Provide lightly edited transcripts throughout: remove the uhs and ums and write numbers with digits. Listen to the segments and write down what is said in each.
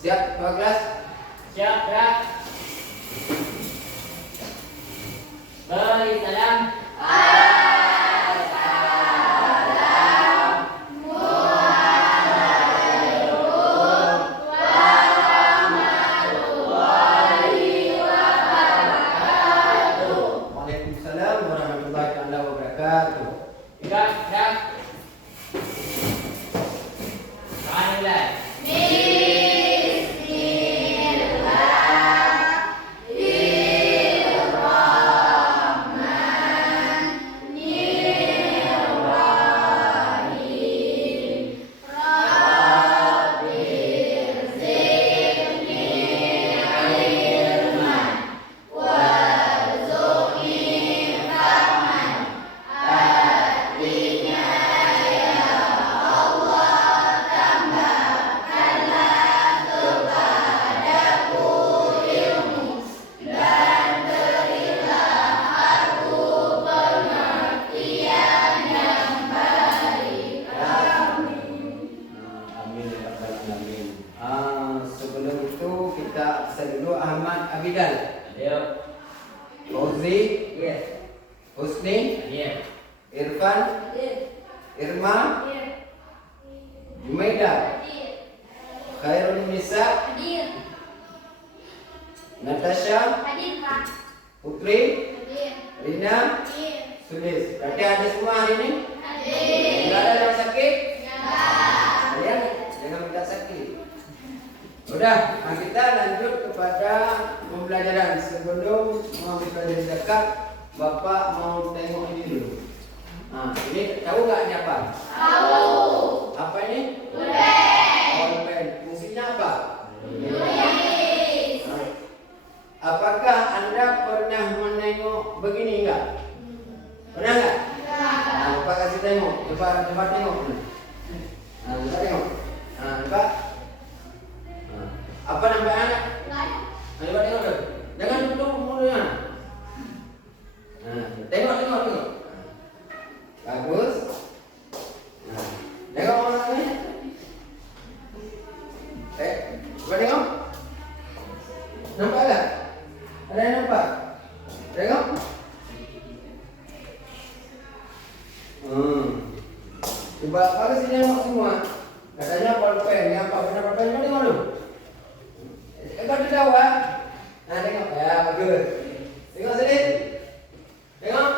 Siap, Pak kelas? Siap, gerak. Beri salam. Waalaikumsalam warahmatullahi wabarakatuh. Gerak, gerak. Tangan mulai. Sebelum itu kita absen dulu Ahmad Abidal, Ayo. Fauzi, Iya. Husni, Iya. Irfan, Irma, Jumaida, Khairul Nisa, Natasha, Putri, Rina, Sulis. Berarti ada semua hari ini? Tidak ada yang sakit? Kalian jangan minta sakit. Udah, nah kita lanjut kepada pembelajaran. Sebelum mau belajar zakat, Bapak mau tengok ini dulu. Nah, ini tahu nggak ini apa? Tahu. Apa ini? Pulpen. Fungsinya apa? Nulis. Nah, apakah Anda pernah menengok begini enggak? Pernah enggak? Nah, Bapak kasih tengok. Coba tengok. Nah, coba tengok. Nah, coba. Nah, apa nampak anak? Nah, coba tengok dulu. Jangan tutup mulutnya. Nah, tengok. Bagus. Nah, tengok orangnya. Coba tengok. Nampak tak? Ada yang nampak? Tengok. Coba pakai sini tengok semua. Katanya pulpen. Yang apa? Benar pulpen? Coba tengok dulu. Kau tidak tahu ah? Nah, tengok. Ya, bagus. Tengok sini. Tengok.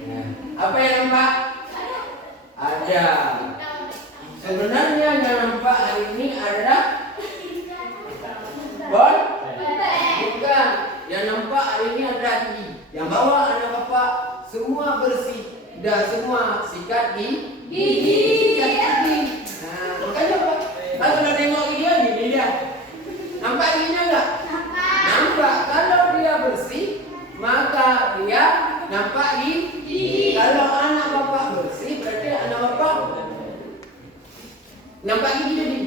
Nah, apa yang nampak? Ada. Sebenarnya yang nampak hari ini adalah bukan. Yang nampak hari ini adalah gigi. Yang bawah anak bapak semua bersih. Dah semua sikat gigi. Sikat gigi. Nah, makanya Pak, kalau sudah tengok gigi dia. Nampak giginya enggak? Nampak. Kalau dia bersih, maka dia nampak gigi. Kalau anak bapak bersih, berarti anak bapak nampak gigi jadi.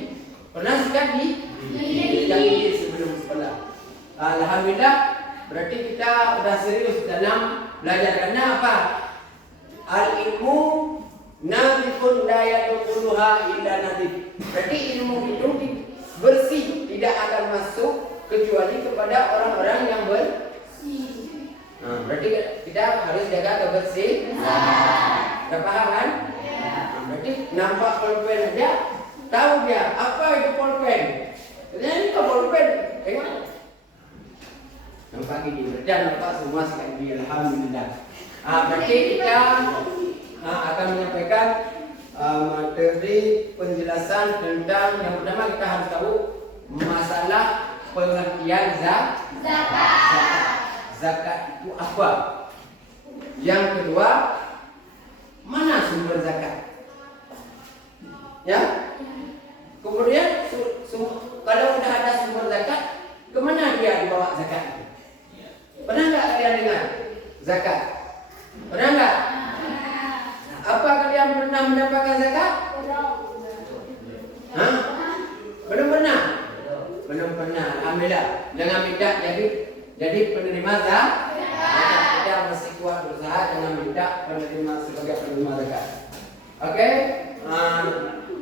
Pernah sikat gigi? Sikat gigi sebelum sekolah. Alhamdulillah, berarti kita sudah serius dalam belajar. Karena apa? Al-ilmu nadifun la yadkhuluha illa nadif. Berarti ilmu itu bersih, tidak akan masuk kecuali kepada orang-orang yang bersih. Nah, berarti kita harus jaga kebersihan. Sudah paham kan? Berarti nampak pulpen aja, tahu dia apa itu pulpen. Ternyata itu pulpen. Tengok. Nampak gini, berarti nampak semua sikat gigi. Alhamdulillah. Berarti kita akan menyampaikan materi penjelasan tentang yang pertama kita harus tahu masalah pengertian zakat. Zakat itu apa? Yang kedua, mana sumber zakat? Ya. Kemudian kalau sudah ada sumber zakat, kemana dia dibawa zakat? Pernah nggak kalian dengar zakat? Pernah nggak? Apa kalian pernah mendapatkan zakat? Hah? Belum pernah. Alhamdulillah. Jangan minta jadi penerima zakat. Kita masih kuat berusaha, jangan minta penerima sebagai penerima zakat. Oke?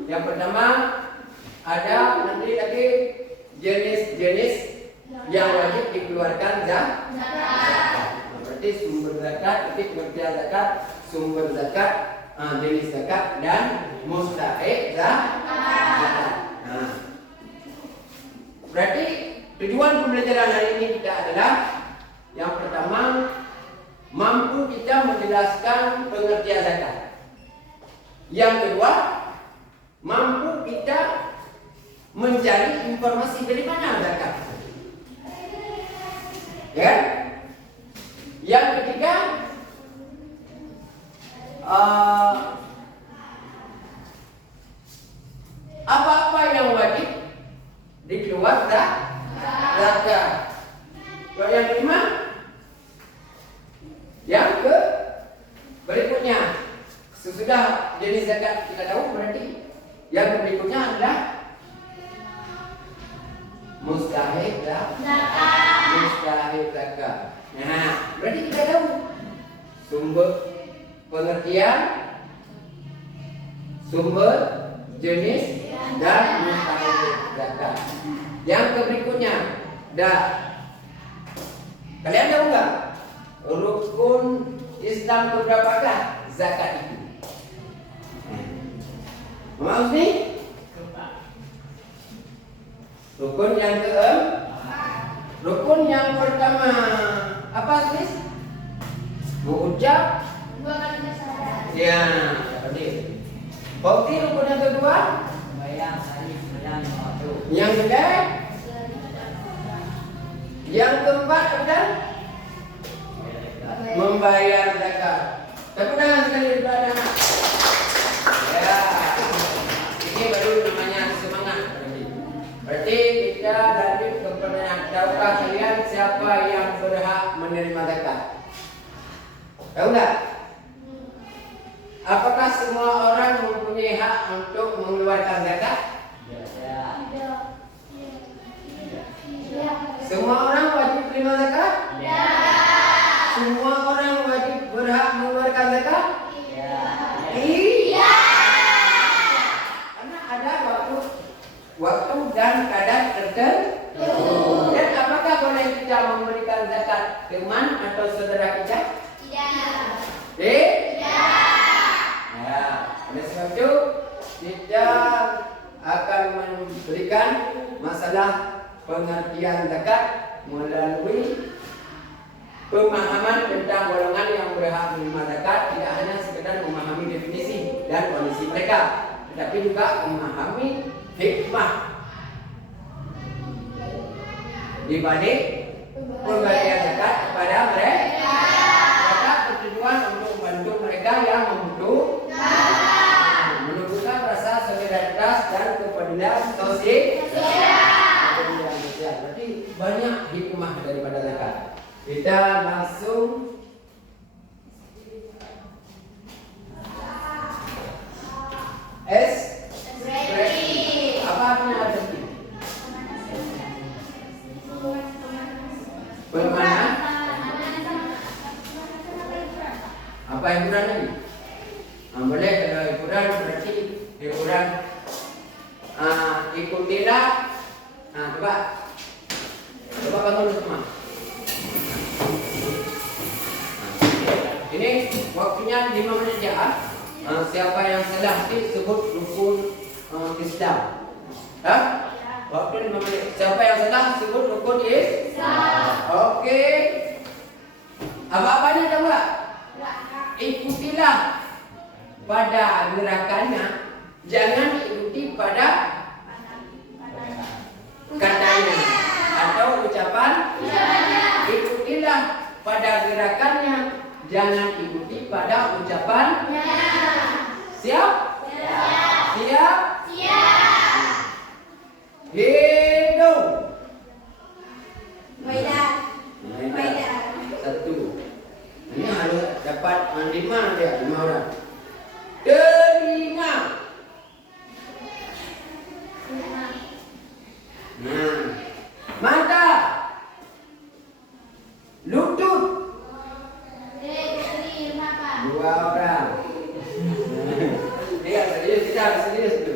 Yang pertama ada nanti lagi jenis-jenis yang wajib dikeluarkan zakat. Berarti sumber zakat, titik pengertian zakat, sumber zakat, jenis zakat dan mustahik zakat. Nah, berarti tujuan pembelajaran hari ini kita adalah yang pertama, mampu kita menjelaskan pengertian zakat. Yang kedua, mampu kita mencari informasi dari mana zakat. Ya kan? Yang ketiga, apa-apa yang wajib dikeluarkan zakat. Yang kelima, yang berikutnya, sesudah jenis zakat kita tahu, berarti yang berikutnya adalah mustahik zakat. Mustahik zakat. Nah, berarti kita tahu sumber pengertian, sumber, jenis, dan mustahik zakat. Yang berikutnya, kalian tahu nggak rukun Islam berapakah zakat itu? Maaf nih, rukun yang rukun yang pertama apa Sis? Mengucap Dua kali bersahadat. ya, tadi. Bukti rukun yang kedua? Bayang alif lam waktu. Yang ketiga? Yang keempat adalah membayar zakat. Tepuk tangan sekali kepada anak. Ya, ini baru namanya semangat. Berarti kita lanjut ke pertanyaan. Tahukah kalian siapa yang berhak menerima zakat? Tahu nggak? Apakah semua orang mempunyai hak untuk mengeluarkan zakat? Semua orang wajib terima zakat? Semua orang wajib berhak mengeluarkan zakat? Iya. Karena ada waktu dan kadar tertentu. Dan apakah boleh kita memberikan zakat teman atau saudara kita? Tidak. Ya, oleh sebab itu kita akan memberikan masalah pengertian zakat melalui pemahaman tentang golongan yang berhak menerima zakat, tidak hanya sekedar memahami definisi dan kondisi mereka, tetapi juga memahami hikmah di balik pemberian zakat kepada mereka. Zakat bertujuan untuk membantu mereka yang membutuhkan, menumbuhkan rasa solidaritas dan kepedulian sosial. Berarti banyak hikmah daripada zakat. Kita langsung apa artinya ekspresi? Bagaimana? Apa hiburan lagi? Boleh kalau hiburan berarti hiburan ikutilah. Coba bangun semua. Ini waktunya 5 menit ya. Siapa yang salah sebut rukun Islam. Waktu 5 menit. Siapa yang salah sebut rukun Islam. Oke. Apa-apanya tahu nggak? Ikutilah pada gerakannya, jangan ikuti pada katanya atau ucapan. Ikutilah pada gerakannya, jangan ikuti pada ucapan. Siap? Siap? Hidup. Satu. Ini harus dapat 5 dia, 5 orang. Telinga. Mata. Lutut. 2 orang. Dia serius, kita serius tu.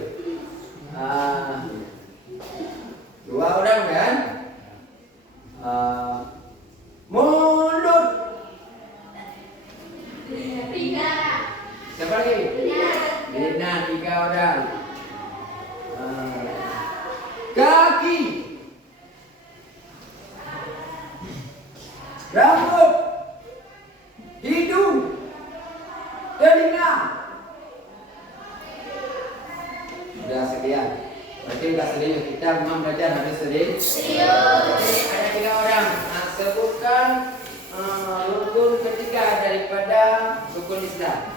teman belajar harus serius. Oke, ada 3 orang. Nah, sebutkan rukun ketiga daripada rukun Islam.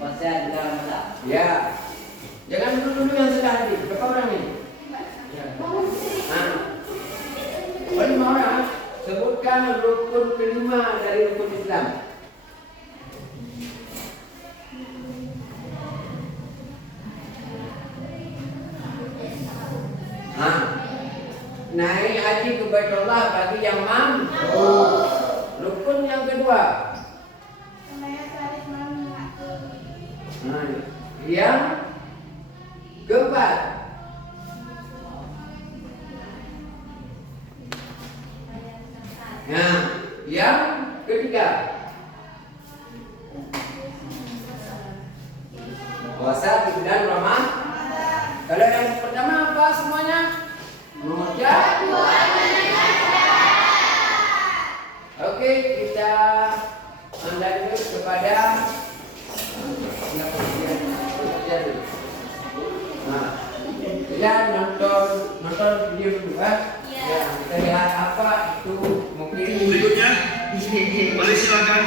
Puasa di dalam Islam. Ya, jangan dulu yang sudah hadir. Berapa orang ini? Nah, 5 orang. Sebutkan rukun kelima dari rukun Islam. Naik haji ke Baitullah bagi yang mampu. Rukun yang kedua. Yang keempat. Nah, yang ketiga. Puasa di bulan Ramadan. Kalau yang pertama apa semuanya? Mengucap. Oke, kita lanjut kepada kita nonton video dulu ya. Ya, kita lihat apa itu mungkin berikutnya. Mari silakan.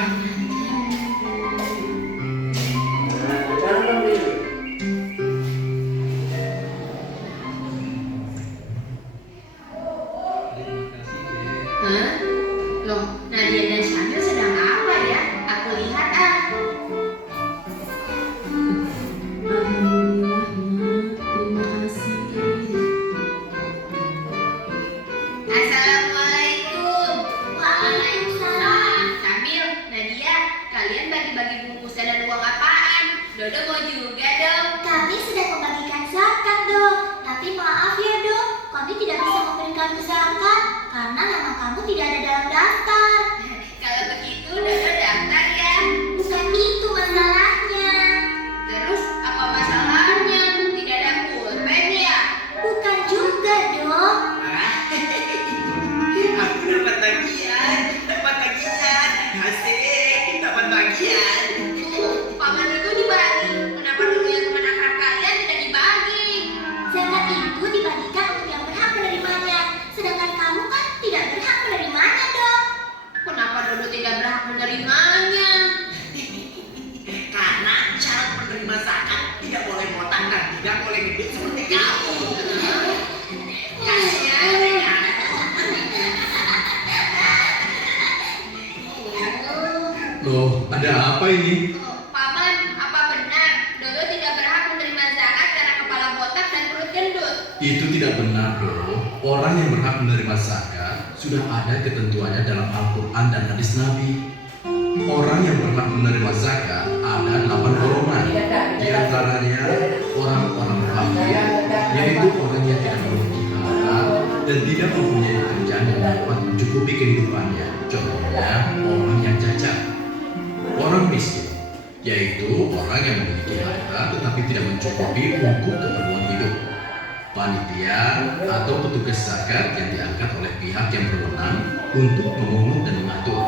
Kita nonton dulu. Loh, Nadia dan Syamil sedang apa ya? Aku lihat Terima kasih. Assalamualaikum. Waalaikumsalam. Syamil, Nadia, kalian bagi-bagi bungkusan dan uang apaan? Dodo mau juga dong. Kami sedang membagikan zakat, Dok. Tapi maaf ya, Dok, kami tidak bisa memberikan zakat karena nama kamu tidak ada dalam daftar. Kalau begitu, Dodo daftar ya. Bukan itu masalahnya. Terus apa masalahnya? Tidak ada pulpen ya? Bukan juga, Dok. Aku dapat tagihan. Asik, dapat bagian. Paman itu dibagi. Kenapa dulu yang teman akrab kalian tidak dibagi? Zakat itu dibagikan untuk yang berhak menerimanya. Sedangkan kamu kan tidak berhak menerimanya, Dok. Kenapa Dodo tidak berhak menerimanya? Karena syarat penerima zakat tidak boleh botak dan tidak boleh gendut seperti kamu. Kasihan ya. Loh, ada apa ini? Paman, apa benar Dodo tidak berhak menerima zakat karena kepala botak dan perut gendut? Itu tidak benar, loh. Orang yang berhak menerima zakat sudah ada ketentuannya dalam Al-Quran dan hadis Nabi. Orang yang berhak menerima zakat ada 8 golongan. Di antaranya orang-orang fakir, yaitu orang yang tidak memiliki harta dan tidak mempunyai pekerjaan yang dapat mencukupi kehidupannya. Contohnya orang yang cacat. Orang miskin, yaitu orang yang memiliki harta tetapi tidak mencukupi untuk keperluan hidup. Panitia atau petugas zakat yang diangkat oleh pihak yang berwenang untuk memungut dan mengatur.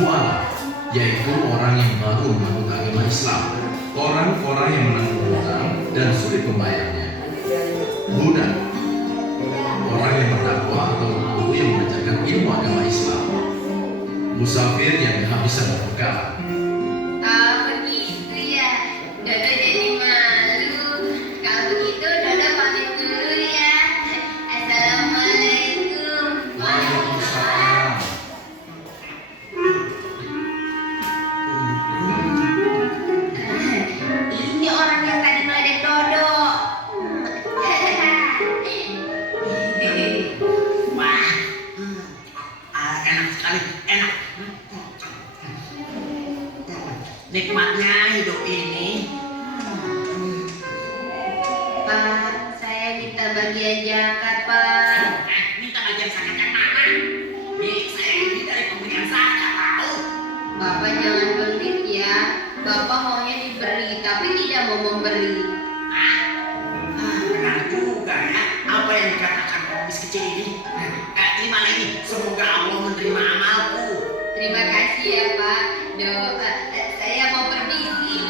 Mu'alaf, yaitu orang yang baru menganut agama Islam, orang-orang yang menanggung hutang dan sulit membayarnya. Budak, orang yang berdakwah atau guru yang mengajarkan ilmu agama Islam. Musafir yang kehabisan berbekal. Begitu ya. Dodo jadi malu. Kalau begitu Dodo pamit dulu ya. Assalamualaikum. Waalaikumsalam. Ini orang yang tadi meledek Dodo. Wah, enak sekali, enak. Nikmatnya hidup ini. Pak, saya minta bagian zakat, Pak. Minta bagian zakat yang mana? Saya ini dari pemberian zakat, tahu? Bapak jangan pelit ya. Bapak maunya diberi, tapi tidak mau memberi. Benar juga ya, apa yang dikatakan pengemis kecil ini. Terimalah ini, semoga Allah menerima amalku. Terima kasih ya, Pak. Saya mau permisi.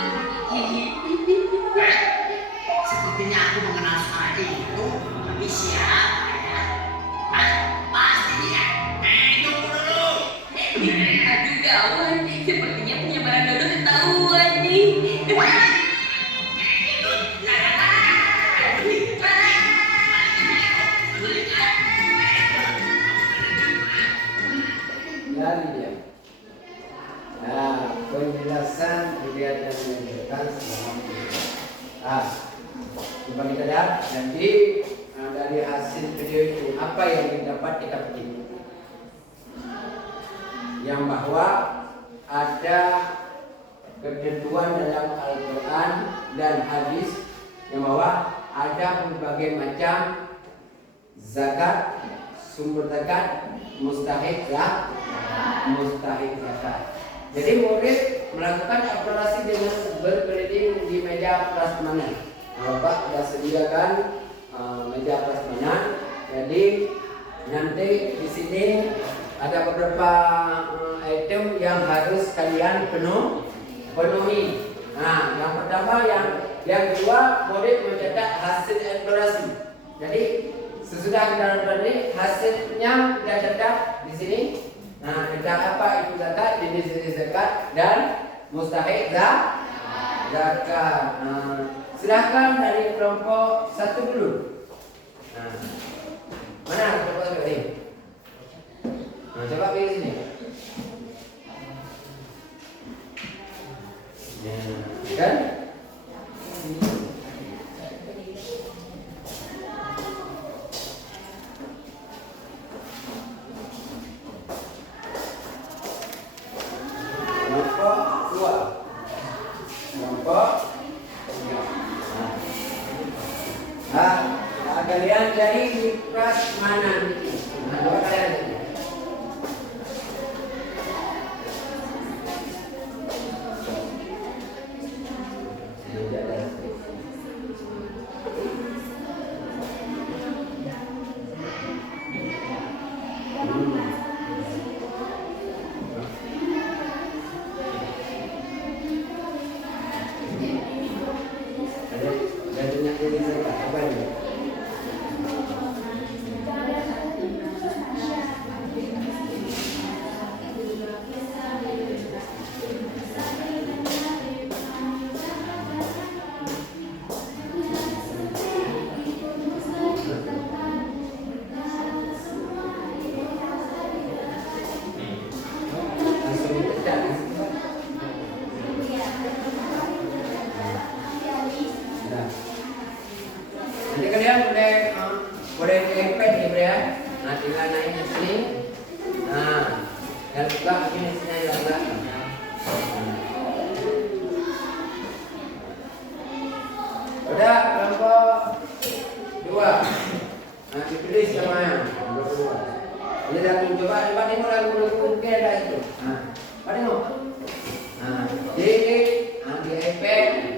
Coba kita lihat. Jadi dari hasil video itu apa yang dapat kita petik? Yang bahwa ada ketentuan dalam Al-Quran dan hadis yang bahwa ada berbagai macam zakat, sumber zakat, mustahik zakat. Jadi murid melakukan eksplorasi dengan berkeliling di meja prasmanan. Bapak sudah sediakan meja prasmanan. Jadi nanti di sini ada beberapa item yang harus kalian penuhi. Nah, yang pertama yang kedua murid mencetak hasil eksplorasi. Jadi sesudah kita nonton ini hasilnya kita cetak di sini. Nah, tentang apa itu zakat, jenis-jenis zakat dan mustahik zakat. Silakan dari kelompok 1 dulu. Mana kelompok 1 ini? Coba pilih sini. Kan? Kalian cari di prasmanan. Coba kalian lihat. Nanti kalian boleh iPad ya, nah tinggal naik ke sini, nah dan buka definisinya yang belakang. Udah kelompok 2, nah dipilih sama yang kelompok 2. Jadi lagu coba tengok lagu mungkin ada itu. Nah, tengok. Nah, di iPad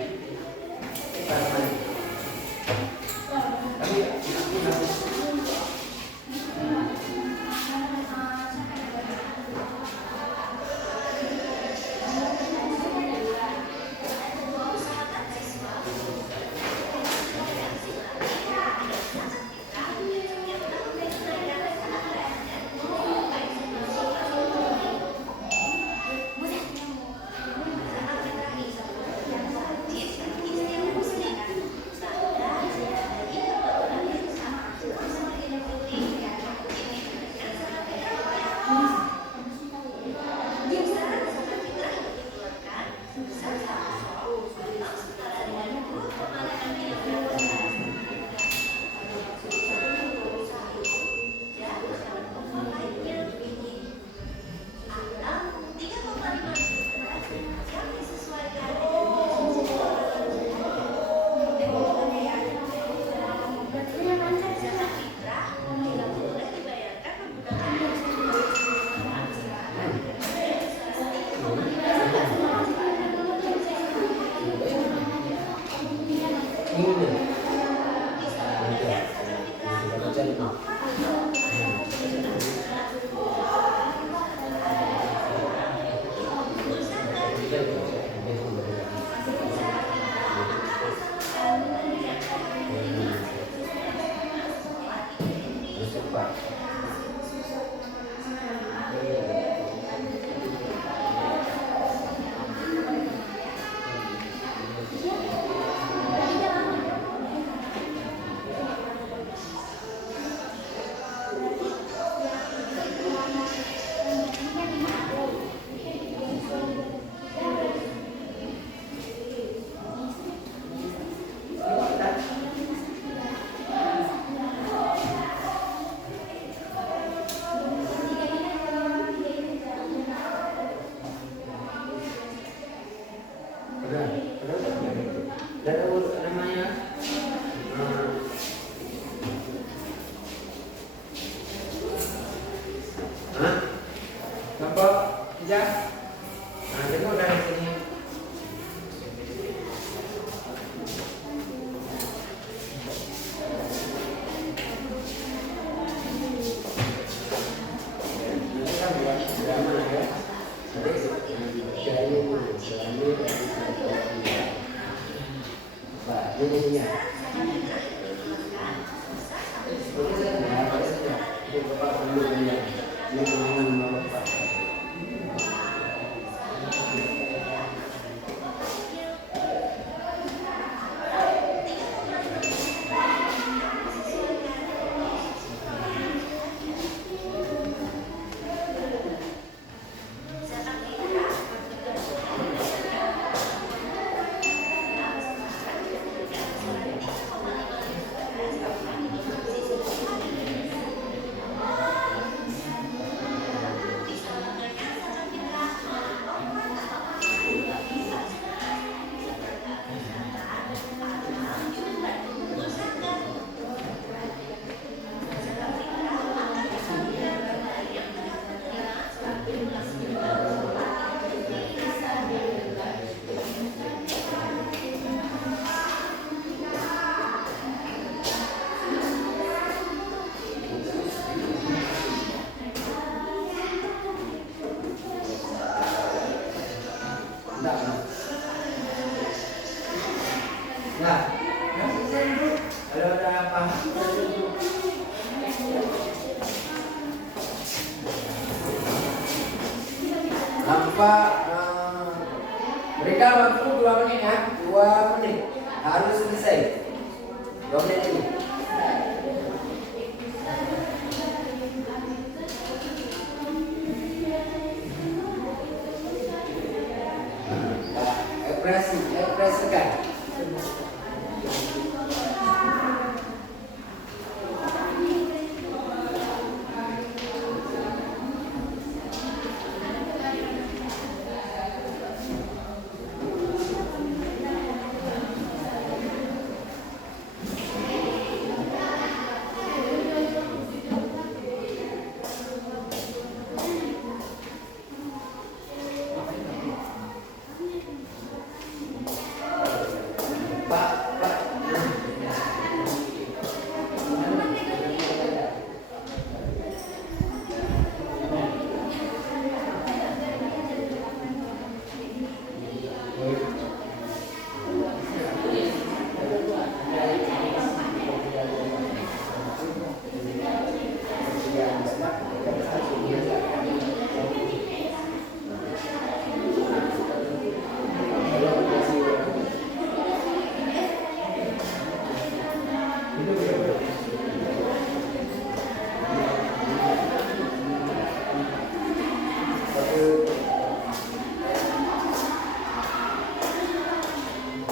nyanyinya. Boleh saja. Ini Bapak perlu nyanyi. Ini hubungan sama Bapak. Nah, kalau ada apa? Berikan waktu 2 menit ya, 2 menit harus selesai. 2 menit ini. Ekspresikan.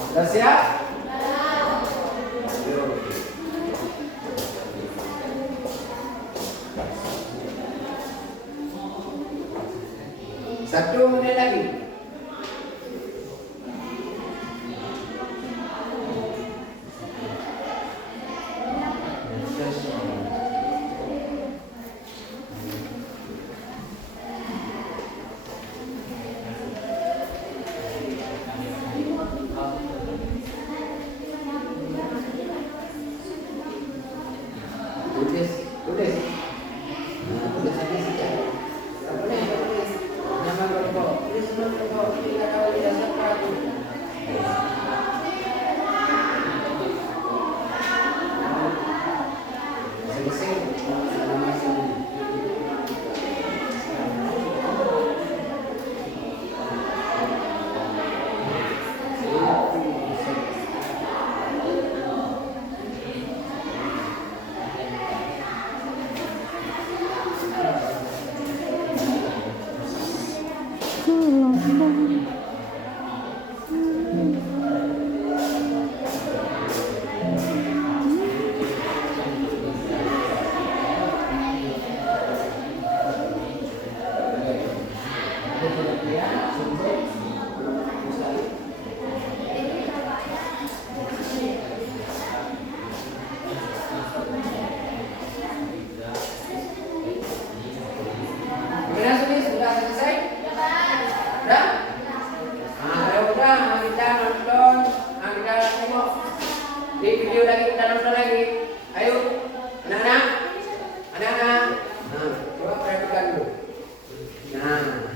Sudah siap? Satu menit lagi. Tulis. Nah, tulis aja saja. Tak boleh. Nama kelompok. Tulis nama kelompok. Kita tahu tidak siapa itu. Selesai. Nama sini. Sudah selesai? Sudah? Nah, kalau udah, kita nonton, kita tengok di video lagi, kita nonton lagi. Ayo, anak-anak, nah, coba perhatikan dulu. Nah,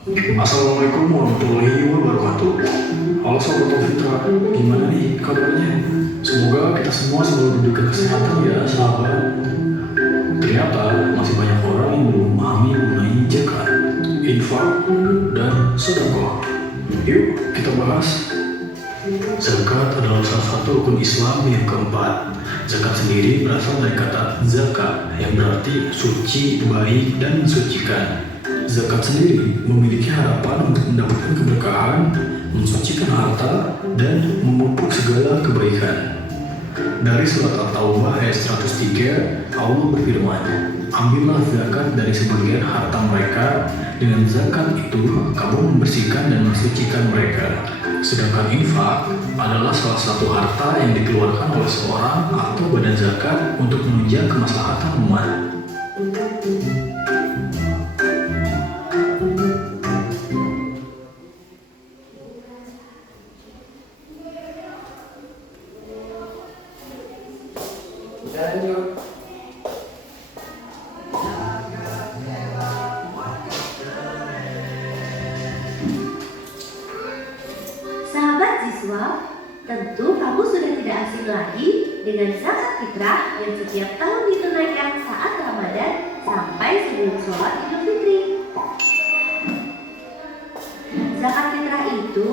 Assalamualaikum warahmatullahi wabarakatuh. Halo Sobat Fitra, gimana nih kabarnya? Semoga kita semua selalu diberikan kesehatan ya sahabat. Ternyata masih banyak orang yang belum memahami mengenai zakat, infak, dan sedekah. Yuk kita bahas. Zakat adalah salah satu rukun Islam yang keempat. Zakat sendiri berasal dari kata zakat yang berarti suci, baik, dan mensucikan. Zakat sendiri memiliki harapan untuk mendapatkan keberkahan, mensucikan harta, dan memupuk segala kebaikan. Dari surat At-Taubah ayat 103, Allah berfirman, ambillah zakat dari sebagian harta mereka, dengan zakat itu kamu membersihkan dan mensucikan mereka. Sedangkan infak adalah salah satu harta yang dikeluarkan oleh seorang atau badan zakat untuk menunjang kemaslahatan umat. Lanjut. Sahabat siswa, tentu kamu sudah tidak asing lagi dengan zakat fitrah yang setiap tahun ditunaikan saat Ramadan sampai sebelum sholat Idul Fitri. Zakat fitrah itu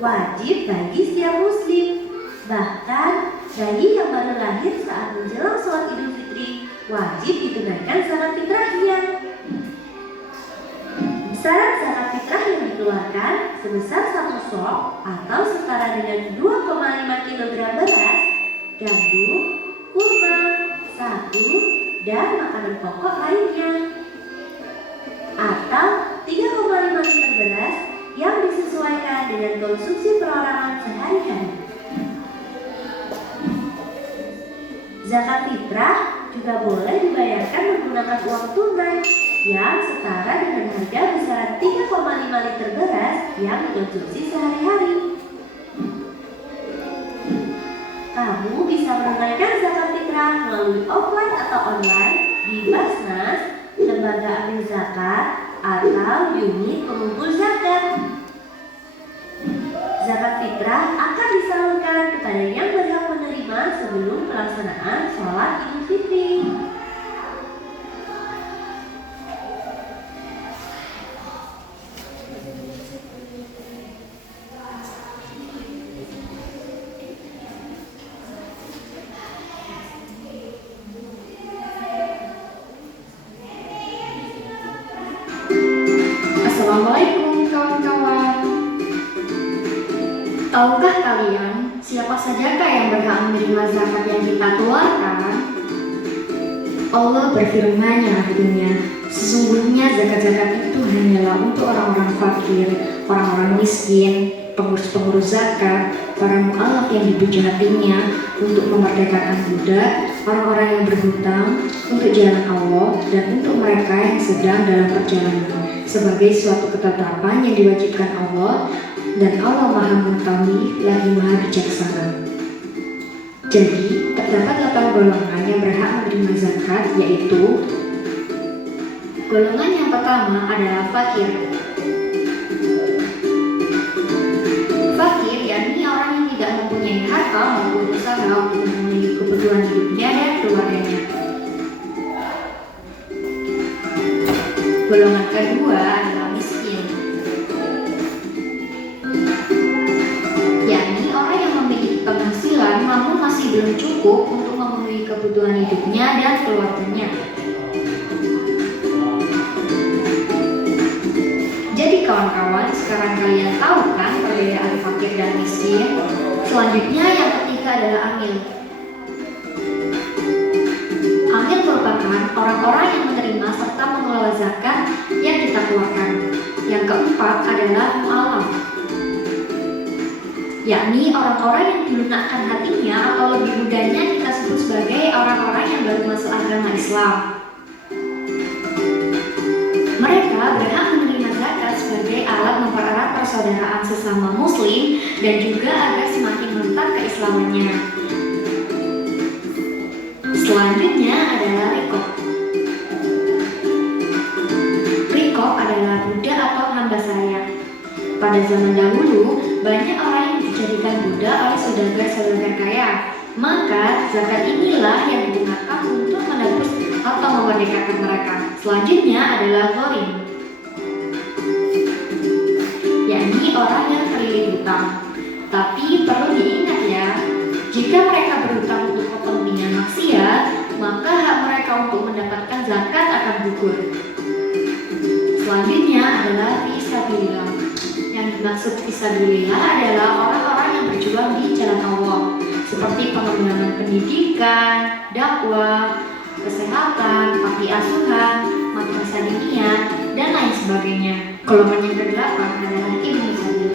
wajib bagi setiap muslim, bahkan bayi yang baru lahir saat menjelang sholat Idul Fitri wajib ditunaikan zakat fitrahnya. Besaran zakat fitrah yang dikeluarkan sebesar 1 sok atau setara dengan 2,5 kg beras, gandum, kurma, sagu, dan makanan pokok lainnya, atau 3,5 liter beras yang disesuaikan dengan konsumsi perorangan sehari-hari. Zakat fitrah juga boleh dibayarkan menggunakan uang tunai yang setara dengan harga besaran 3,5 liter beras yang dikonsumsi sehari-hari. Kamu bisa menunaikan zakat fitrah melalui offline atau online di Basnas, Lembaga Amil Zakat, atau unit pengumpul zakat. Zakat fitrah akan disalurkan kepada yang berhak menerima sebelum pelaksanaan sholat Idul Fitri. Assalamualaikum kawan-kawan. Tahukah kalian siapa sajakah yang berhak menerima zakat yang kita keluarkan? Allah berfirman yang artinya, sesungguhnya zakat-zakat itu hanyalah untuk orang-orang fakir, orang-orang miskin, pengurus-pengurus zakat, para mu'alaf yang dipuji hatinya, untuk memerdekakan budak, orang-orang yang berhutang, untuk jalan Allah, dan untuk mereka yang sedang dalam perjalanan, sebagai suatu ketetapan yang diwajibkan Allah, dan Allah Maha Mengetahui lagi Maha Bijaksana. Jadi, terdapat 8 golongan yang berhak menerima zakat, yaitu golongan yang pertama adalah fakir. Fakir yakni orang yang tidak mempunyai harta maupun usaha untuk memenuhi kebutuhan hidupnya dan keluarganya. Golongan kedua adalah miskin, yakni orang yang memiliki penghasilan namun masih belum cukup untuk memenuhi kebutuhan hidupnya dan keluarganya. Jadi kawan-kawan, sekarang kalian tahu kan perbedaan fakir dan miskin? Selanjutnya yang ketiga adalah amil. Amil merupakan orang-orang yang menerima serta mengelola zakat yang kita keluarkan. Yang keempat adalah mu'alaf, yakni orang-orang yang dilunakkan hatinya atau lebih mudahnya kita sebut sebagai orang-orang yang baru masuk agama Islam. Mereka berhak menerima zakat sebagai alat mempererat persaudaraan sesama muslim dan juga agar semakin mantap keislamannya. Selanjutnya adalah rikop. Rikop adalah budak atau hamba sahaya Pada zaman dahulu, banyak orang yang dijadikan budak oleh saudagar-saudagar kaya. Maka zakat inilah yang digunakan untuk menebus atau memerdekakan mereka. Selanjutnya adalah gharim, yakni orang yang terlilit hutang. Tapi perlu diingat ya, jika mereka berhutang untuk kepentingan maksiat, maka hak mereka untuk mendapatkan zakat akan gugur. Selanjutnya adalah fisabilillah. Yang dimaksud fisabilillah adalah orang-orang yang berjuang di jalan Allah, seperti pengembangan pendidikan, dakwah, kesehatan, panti asuhan, madrasah diniyah, dan lain sebagainya. Golongan yang ke-8 adalah Ibnu Sabil.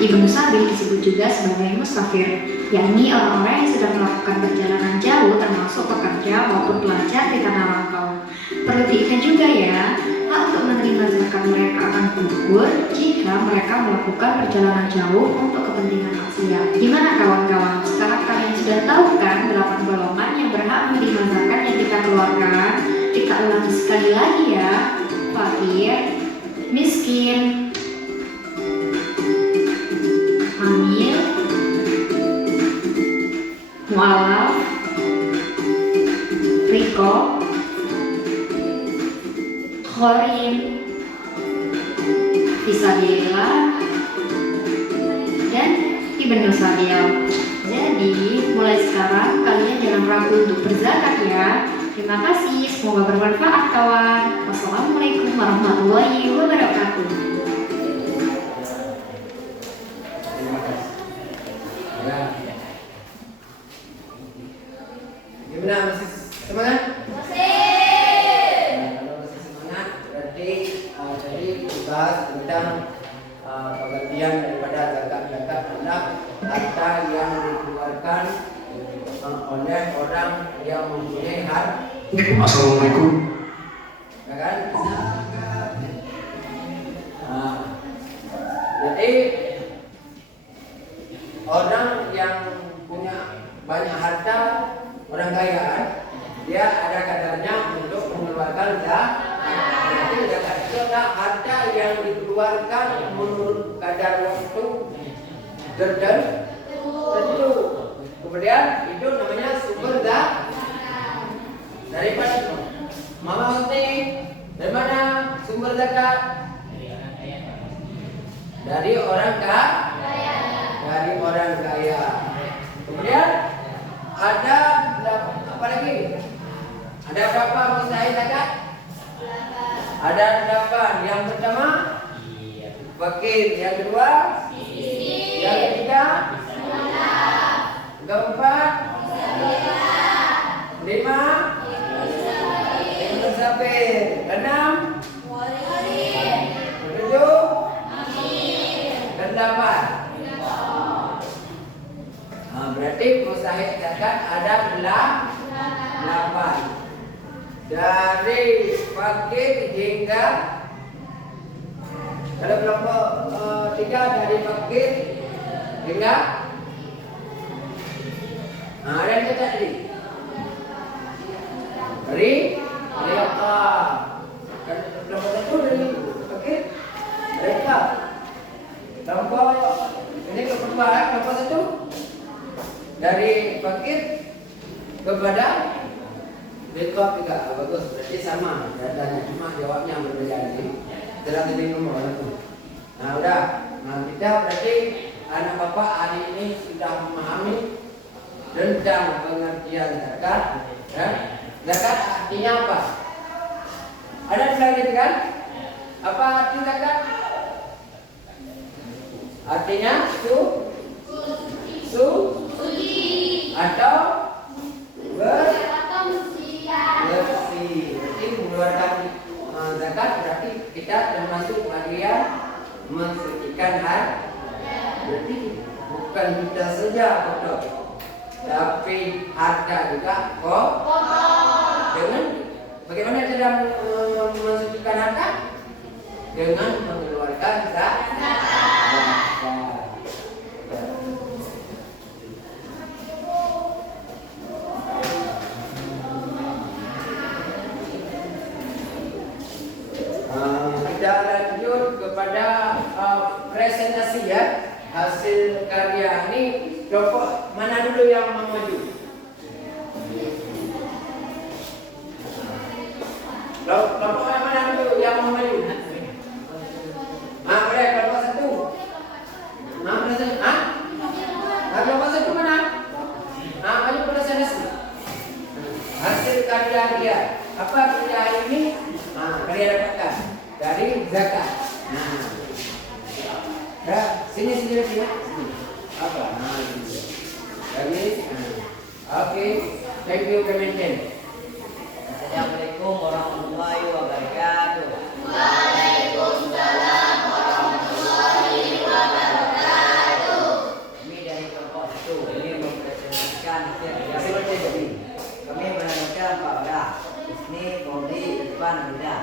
Ibnu Sabil disebut juga sebagai musafir, yakni orang-orang yang sedang melakukan perjalanan jauh termasuk pekerja maupun pelajar di tanah rantau. Perlu diingat juga ya, hak untuk menerima zakat mereka akan gugur jika mereka melakukan perjalanan jauh untuk kepentingan maksiat. Gimana kawan-kawan? Sekarang kalian sudah tahu kan 8 golongan yang berhak menerima zakat yang kita keluarkan? Kita ulangi sekali lagi ya. Fakir, miskin, hamil, mu'alaf, rikob, gharim, fisabilillah, dan Ibnu Sabil. Jadi mulai sekarang kalian jangan ragu untuk berzakat ya. Terima kasih, semoga bermanfaat kawan. Wassalamualaikum warahmatullahi wabarakatuh. Terima kasih. Ya. Gimana, masih semangat? Kalau masih semangat, berarti tadi dibahas tentang pengertian daripada zakat-zakat adalah harta yang dikeluarkan oleh orang yang mempunyai hak. Assalamualaikum. Ya kan? Jadi orang yang punya banyak harta, orang kaya, dia ada kadarnya untuk mengeluarkan zakat. Jadi zakat itu adalah harta yang dikeluarkan menurut kadar waktu tertentu. Kemudian itu namanya sumber zakat. Daripada itu, Mama Husni, dari mana sumber zakat? Dari orang kaya. Dari orang kaya. Kemudian ada apa lagi? Ada berapa mustahil zakat? Ada 8. Yang pertama fakir, yang kedua yang ketiga keempat 5 musafir, 6 7 dan 8. Berarti mustahil zakat ada 8. Dari fakir hingga, kalau kelompok 3 dari fakir hingga ada yang kata tadi dari mereka. Kelompok 1 dari fakir mereka. Kelompok ini kelompok 1 dari fakir kepada Rekop juga bagus, berarti sama datanya, cuma jawabnya berbeda nih. Jelas tadi nomor itu. Nah udah, kita berarti anak bapak hari ini sudah memahami tentang pengertian zakat. Ya? Zakat artinya apa? Ada yang gitu kan? Apa arti zakat? Artinya atau bersih. Jadi mengeluarkan zakat berarti kita termasuk bagian mensucikan harta. Berarti bukan kita saja kotor, tapi harta juga kotor. Dengan bagaimana cara mensucikan harta? Dengan mengeluarkan zakat. Kita lanjut kepada presentasi ya hasil karya ini. Kelompok mana dulu yang mau maju? Kelompok mana dulu yang mau maju? Boleh kelompok satu. Kelompok satu mana? Maju presentasi. Hasil karya dia. Apa karya ini? Karya dapatkan dari zakat. Sini ya. Apa? Dari. Oke. Thank you, Kementerian. Assalamualaikum warahmatullahi wabarakatuh. Waalaikumsalam warahmatullahi wabarakatuh. Kami dari kelompok 1 ini mempresentasikan hasil. Kami menanyakan 4 orang. Isni, Fauzi, Irfan, Huda.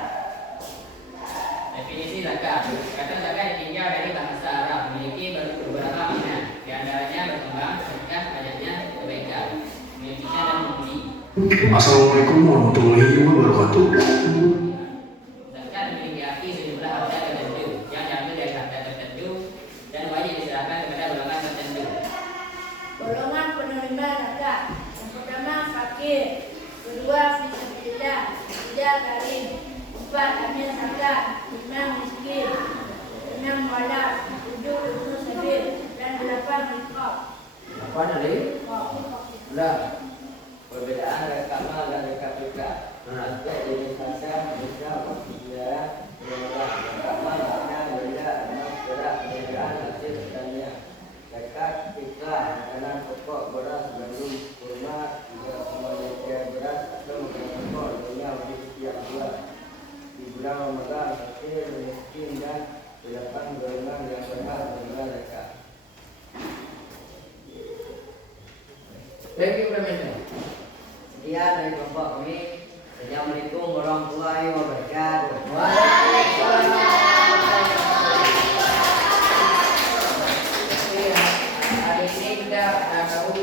Definisi zakat. Kata zakat ditinjau dari bahasa Arab, memiliki beberapa makna. Di antaranya berkembang, sedekah, ayatnya kebaikan, memilikinya dan memuji. Assalamualaikum warahmatullahi wabarakatuh. Zakat memiliki arti sejumlah harta tertentu yang diambil dari harta tertentu dan wajib diserahkan kepada golongan tertentu. Golongan penerima zakat. Yang pertama fakir, kedua fisabilillah, tiga karim, 4 amil zakat, 5 miskin, 6 walad, 7 ibnu sabil, dan 8 riqab. Apa nanti? Udah. Perbedaan rekaman dan rekapika. Aspek jenis zakat bisa berbicara rekaman makna beda enam berat perbedaan hasil pertanian. Zakat fitrah makanan pokok beras gandum kurma juga semuanya beras atau makanan pokok dunia wajib setiap bulan. Di bulan Ramadan fakir miskin dan 8 golongan yang berhak menerima zakat. Thank you, Kementerian. Sekian dari kelompok kami. Assalamualaikum warahmatullahi wabarakatuh. Hari ini kita tahu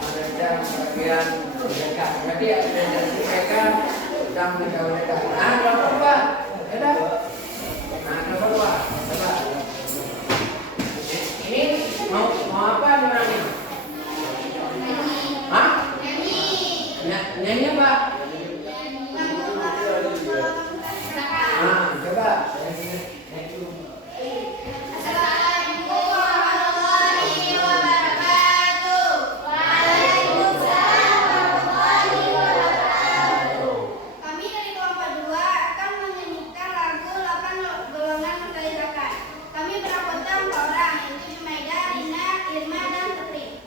ada bagian zakat. Berarti presentasi mereka sudah mengetahui zakat. Kelompok 2. Ada? Kelompok 2. Coba. Ini mau apa nih orang ini? Nyanyi apa? Coba. Kami dari kelompok 2 akan menyanyikan lagu 8 golongan mempelai zakat. Kami beranggota 4 orang, yaitu Jumaida, Rina, Irma, dan Putri.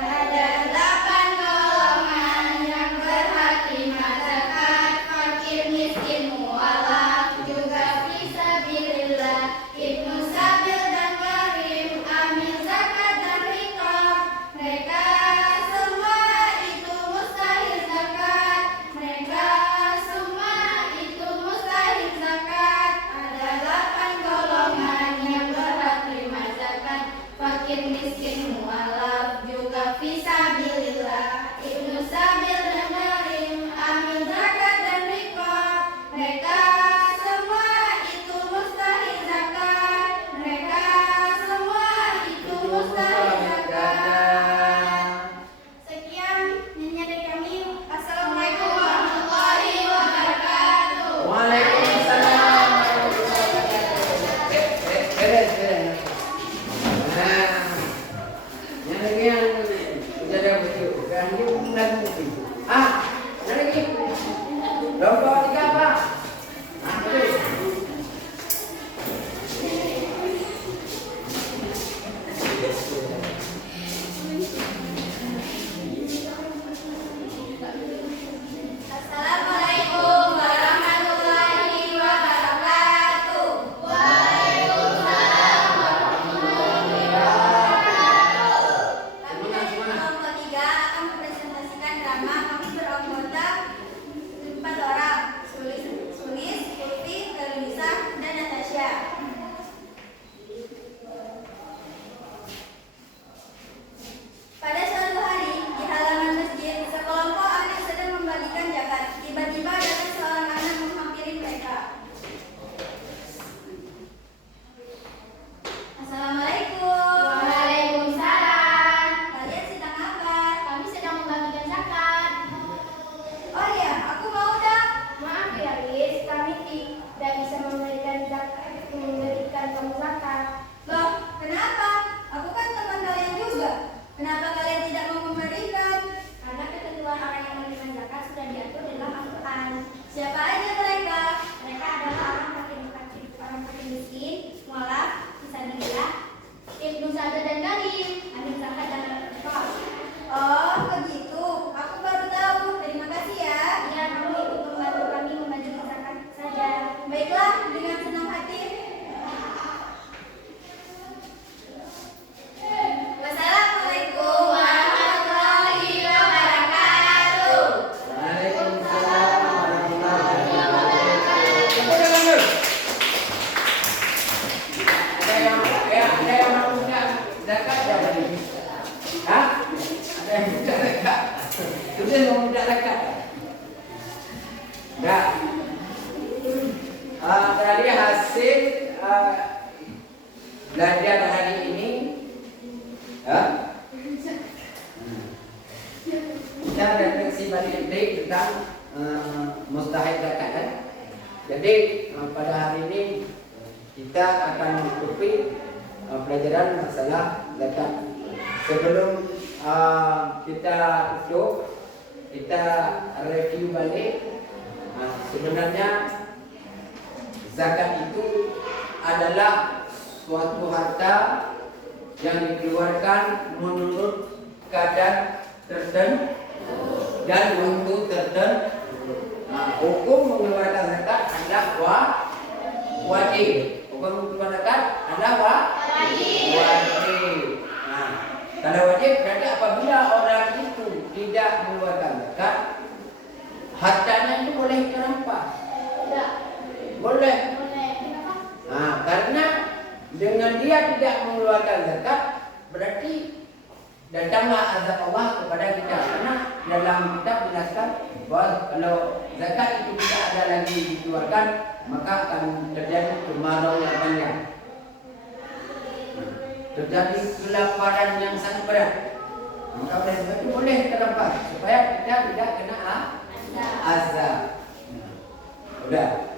Ada 8 golongan yang berhak terima zakat, fakir, miskin, mualaf, juga fisabilillah, ibnu sabil dan gharim, amil zakat dan riqab. Mereka semua itu mustahil zakat. Mereka semua itu mustahil zakat. Ada 8 golongan yang berhak terima zakat, fakir, miskin, mualaf, juga fisabilillah, ibnu sabil dan gharim, amil zakat dan riqab. Mereka semua itu mustahil zakat. Mereka semua itu mustahil zakat. Sekian nyanyian dari kami. Assalamualaikum warahmatullahi wabarakatuh. Waalaikumsalam. Beres. Yang lagi yang sudah ada baju, ganti dan baju. Yang lagi. Kelompok 3 apa? Betul. Assalamualaikum warahmatullahi wabarakatuh. Waalaikumsalam warahmatullahi wabarakatuh. Kami dari kelompok 3 akan mempresentasikan drama. Kami beranggota 4 orang. kamu zakat. Loh, kenapa? Aku kan teman kalian juga. Kenapa kalian tidak mau memberikan? Karena ketentuan orang yang menerima zakat sudah diatur dalam Al-Quran. Siapa aja mereka? Mereka adalah orang fakir miskin, mualaf, fisabilillah, ibnu sadah dan galim, amil zakat dan infak. Oh, begitu. Aku baru tahu. Terima kasih ya. Ya, kamu ikut membantu kami membagi zakat saja. Baiklah, dengan senang hati. Wassalamualaikum warahmatullahi wabarakatuh. Waalaikumsalam warahmatullahi wabarakatuh. Ada yang mau minta zakat ya tadi? Hah? Ada yang minta zakat? Sudah mau minta zakat? Enggak. Tadi hasil belajar hari ini, ya. Kita refleksi balik tentang mustahil zakat kan? Jadi pada hari ini kita akan mengikuti pelajaran masalah zakat. Sebelum kita review balik. Sebenarnya zakat itu adalah suatu harta yang dikeluarkan menurut kadar tertentu dan waktu tertentu. Hukum mengeluarkan zakat adalah wajib. Hukum mengeluarkan zakat adalah wajib. Kalau wajib berarti apabila orang itu tidak mengeluarkan zakat, hartanya itu boleh terampas. Boleh. Karena dengan dia tidak mengeluarkan zakat, berarti datanglah azab Allah kepada kita. Karena dalam kitab dijelaskan bahwa kalau zakat itu tidak ada lagi dikeluarkan, maka akan terjadi kemarau yang panjang. Terjadi kelaparan yang sangat berat. Maka oleh sebab itu boleh terampas supaya kita tidak kena azab. Udah.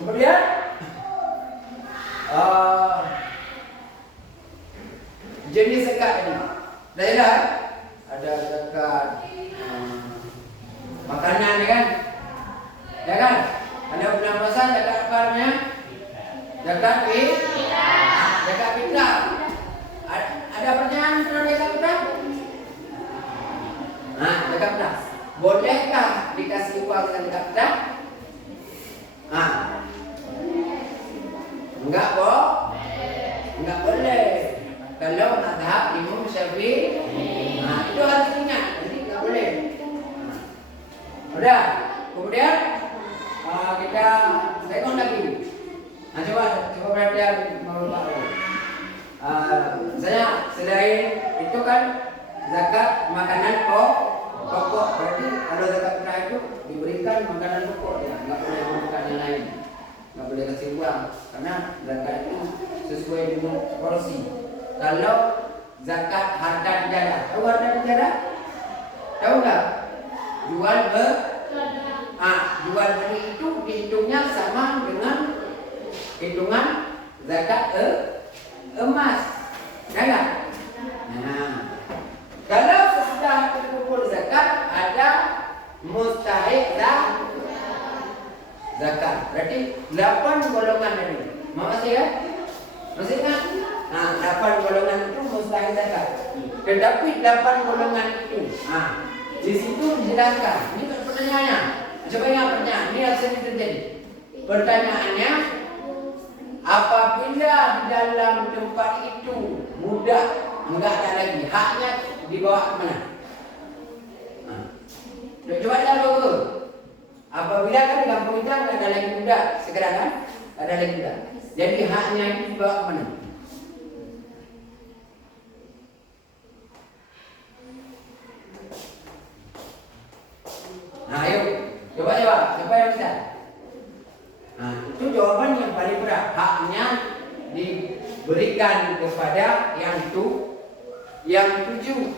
Kemudian jenis zakat ini. Dah ada zakat makanan ya kan? Ya kan? Ada bulan puasa zakat apa namanya? Zakat fitrah. Zakat fitrah. Ada pertanyaan tentang zakat fitrah? Zakat fitrah. Bolehkah dikasih uang dengan zakat fitrah? Enggak boleh. Kalau mazhab Imam Syafi'i, itu harus ingat. Jadi enggak boleh. Udah. Kemudian kita tengok lagi. Coba perhatian Bapak. Saya selain itu kan zakat makanan pokok. Berarti kalau zakat fitrah itu diberikan makanan pokok ya, enggak boleh makan yang lain. Enggak boleh kasih uang karena zakat itu sesuai dengan porsi. Kalau zakat harta dijara, tahu harta dijara? Tahu enggak? Jual beli itu dihitungnya sama dengan hitungan zakat emas. Ya enggak? Kalau sesudah terkumpul zakat ada mustahik zakat. Berarti 8 golongan ini. Makasih ya? Masih ingat? 8 golongan itu mustahik zakat. Tetapi 8 golongan itu, di situ dijelaskan. Ini pertanyaannya. Coba ingat pertanyaan. Ini yang sering terjadi. Pertanyaannya, apabila di dalam tempat itu mudah enggak ada lagi, haknya dibawa ke mana? Coba tahu. Apabila kan di kampung kita enggak ada lagi mudah, segera kan? Ada lagi mudah. Jadi haknya itu dibawa ke mana? Ayo, coba. Siapa yang bisa? Itu jawaban yang paling berat. Haknya diberikan kepada yang 7.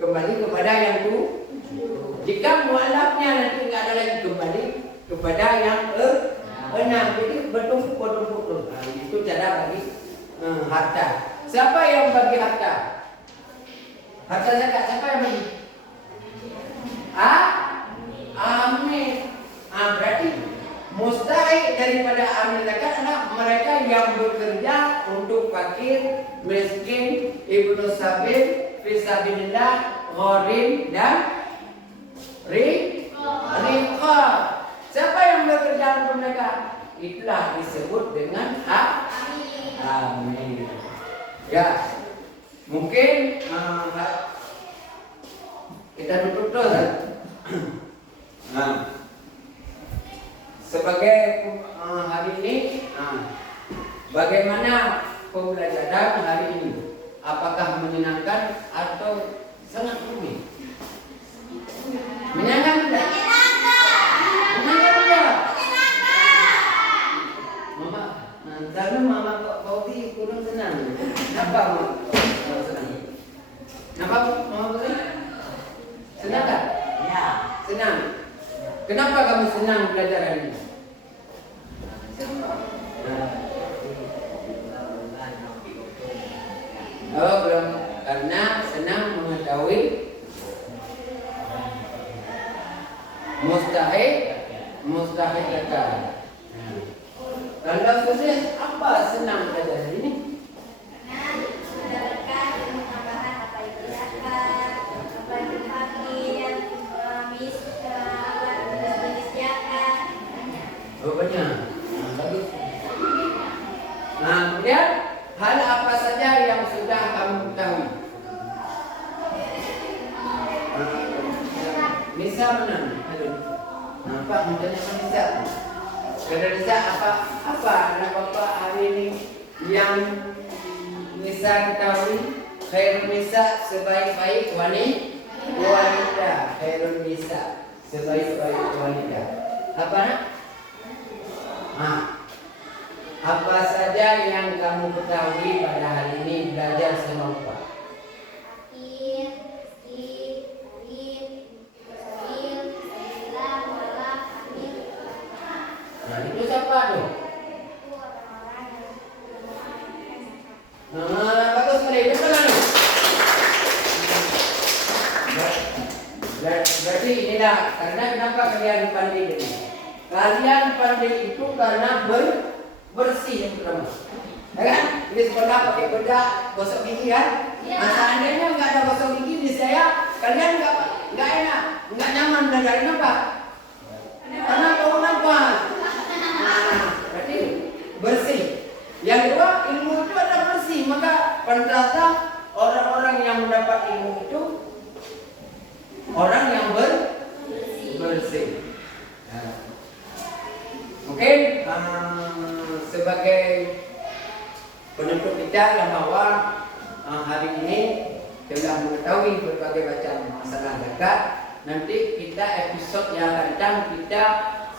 Kembali kepada yang 7. Jika mualafnya nanti enggak ada lagi, kembali kepada yang 6. Jadi bertumpuk tuh. Nah, itu cara bagi harta. Siapa yang bagi harta? Harta zakat siapa yang bagi? Amin. Berarti mustahil daripada amil zakat adalah mereka yang bekerja untuk fakir, miskin, ibnu sabil, fisabilillah, gharim dan riqa. Siapa yang bekerja untuk mereka? Itulah disebut dengan amin. Ya, mungkin kita tutup dulu. Nah, sebagai hari ini, bagaimana pembelajaran hari ini? Apakah menyenangkan atau sangat rumit? Menyenangkan tidak? Menyenangkan tidak? Mama, karena mama Fauzi kurang senang. Kenapa mama senang? Kenapa mama Fauzi? Senang tak? Ya. Senang. Kenapa kamu senang belajar hari ini? Oh, belum. Karena senang mengetahui mustahil kata. Kalau khusus apa senang belajar hari ini? Mendapatkan ilmu tambahan apa itu zakat, apa itu fakir, jenis zakat, banyak. Oh, banyak. Bagus. Nah, kemudian hal apa saja yang sudah kamu ketahui? Nisa mana? Nampak mintanya sama Nisa. Kata Nisa apa anak bapak hari ini yang Nisa ketahui? Khairun nisa sebaik-baik wanita. Khairun nisa sebaik-baik wanita. Apa nak? Apa saja yang kamu ketahui pada hari ini belajar sama Bapak? Fakir, miskin, gharib, sabil, sabilillah, wallah, hamil. Nah, itu siapa tuh? Itu orang-orang yang menjalankan zakat. Bagus sekali. Betul kan? Berarti inilah karena kenapa kalian pandai ini? Kalian pandai itu karena bersih yang pertama, ya kan? Di sekolah pakai bedak, gosok gigi kan? Nah, seandainya nggak ada gosok gigi di saya, kalian nggak enak, nggak nyaman belajar apa? Karena bau nafas. Nah, berarti bersih. Yang kedua, ilmu itu ada bersih, maka pantaslah orang-orang yang mendapat ilmu itu orang yang bersih. Nah, mungkin sebagai penutup kita yang bahwa hari ini telah mengetahui berbagai macam masalah zakat. Nanti kita episode yang akan datang kita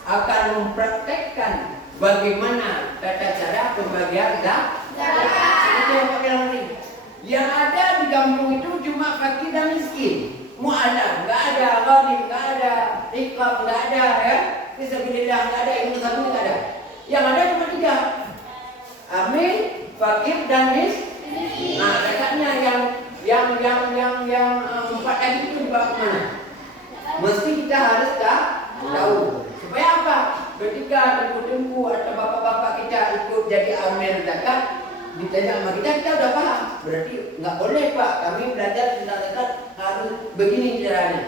akan mempraktekkan bagaimana tata cara pembagian zakat. Seperti yang Pak bilang tadi. Yang ada di kampung itu cuma fakir dan miskin. Mu'alaf, nggak ada gharib, nggak ada iqab, nggak ada ya. Fisabilillah, nggak ada ilmu sabil, nggak ada. Yang ada cuma 3. Amin, fakir dan miskin. Nah, zakatnya yang 4 tadi itu dibawa kemana? Mesti kita harus tahu. Supaya apa? Ketika tengku-tengku atau bapak-bapak kita ikut jadi amil zakat, ditanya sama kita udah paham. Berarti nggak boleh Pak, kami belajar tentang zakat harus begini caranya.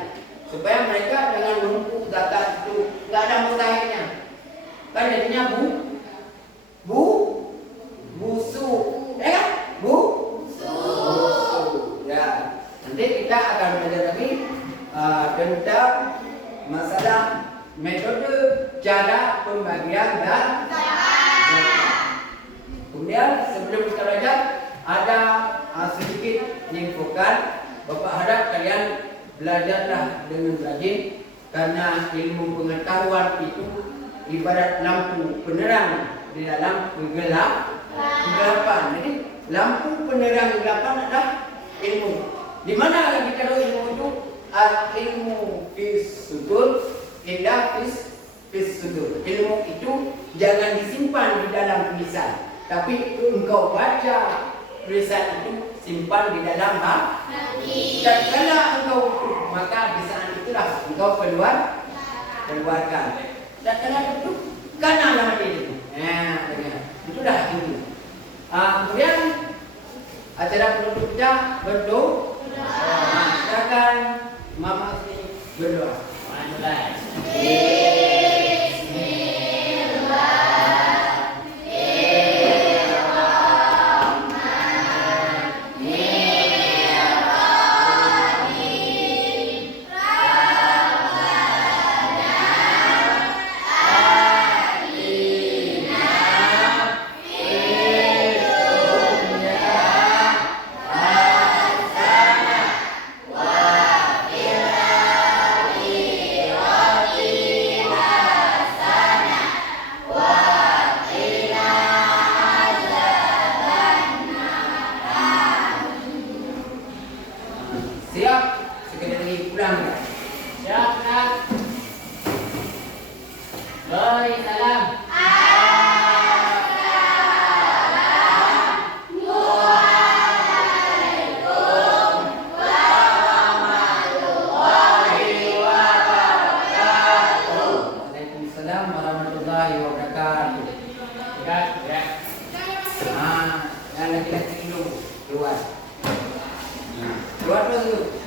Supaya mereka jangan menumpuk zakat itu nggak ada mustahilnya. Kan jadinya busuk, ya kan? Busuk. Ya, nanti kita akan belajar lagi tentang masalah metode cara pembagian zakat. Kemudian sebelum kita belajar ada sedikit infokan. Bapak harap kalian belajarlah dengan rajin karena ilmu pengetahuan itu ibarat lampu penerang di dalam kegelapan. Jadi lampu penerang kegelapan adalah ilmu. Di mana kita tahu ilmu itu? Al ilmu fis sudur, indah fis fis sudur. Ilmu itu jangan disimpan di dalam tulisan, tapi engkau baca tulisan itu simpan di dalam hati. Dan kalau engkau maka di saat itulah engkau keluarkan. Dan kalau itu kananlah itu. Nah, itulah itu. Kemudian acara penutup kita berdoa. Silakan Mama ini berdoa. Siap? Sekali lagi pulang ya? Siap, Kak. Beri salam. Waalaikumsalam warahmatullahi wabarakatuh. Kak, ya. Yang laki-laki itu keluar. Keluar dulu.